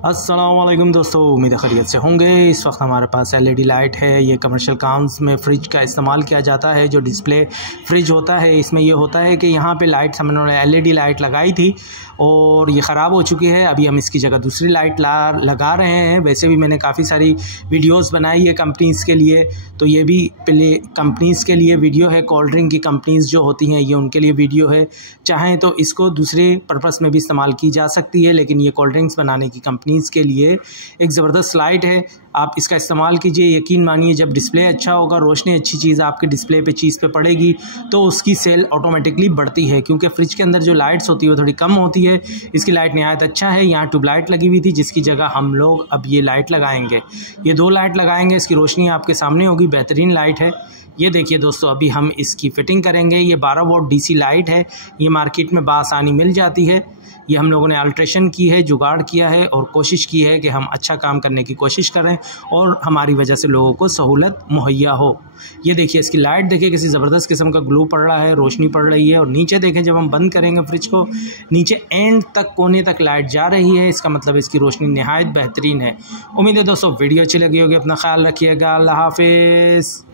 अस्सलाम वालेकुम दोस्तों, उम्मीद खैरियत से होंगे। इस वक्त हमारे पास एलईडी लाइट है। ये कमर्शियल काम्स में फ्रिज का इस्तेमाल किया जाता है। जो डिस्प्ले फ्रिज होता है इसमें ये होता है कि यहाँ पे लाइट हमने एलईडी लाइट लगाई थी और ये ख़राब हो चुकी है। अभी हम इसकी जगह दूसरी लाइट लगा रहे हैं। वैसे भी मैंने काफ़ी सारी वीडियोस बनाई है कंपनीज़ के लिए, तो ये भी पहले कंपनीज़ के लिए वीडियो है। कोल्ड ड्रिंक की कंपनीज़ जो होती हैं ये उनके लिए वीडियो है। चाहें तो इसको दूसरे पर्पस में भी इस्तेमाल की जा सकती है, लेकिन ये कोल्ड ड्रिंक्स बनाने की कंपनीज़ के लिए एक ज़बरदस्त लाइट है। आप इसका इस्तेमाल कीजिए। यकीन मानिए, जब डिस्प्ले अच्छा होगा, रोशनी अच्छी चीज़ आपके डिस्प्ले पे चीज़ पे पड़ेगी तो उसकी सेल ऑटोमेटिकली बढ़ती है, क्योंकि फ्रिज के अंदर जो लाइट्स होती है वो थोड़ी कम होती है। इसकी लाइट नहायत अच्छा है। यहाँ ट्यूबलाइट लगी हुई थी जिसकी जगह हम लोग अब ये लाइट लगाएंगे। ये 2 लाइट लगाएंगे। इसकी रोशनी आपके सामने होगी। बेहतरीन लाइट है। ये देखिए दोस्तों, अभी हम इसकी फ़िटिंग करेंगे। ये 12 वोल्ट डीसी लाइट है। ये मार्केट में बासानी मिल जाती है। ये हम लोगों ने अल्ट्रेशन की है, जुगाड़ किया है और कोशिश की है कि हम अच्छा काम करने की कोशिश करें और हमारी वजह से लोगों को सहूलत मुहैया हो। ये देखिए, इसकी लाइट देखिए, किसी ज़बरदस्त किस्म का ग्लो पड़ रहा है, रोशनी पड़ रही है। और नीचे देखें, जब हम बंद करेंगे फ्रिज को, नीचे एंड तक, कोने तक लाइट जा रही है। इसका मतलब इसकी रोशनी नहायत बेहतरीन है। उम्मीद है दोस्तों वीडियो अच्छी लगी होगी। अपना ख्याल रखिएगा। अल्लाह हाफिज़।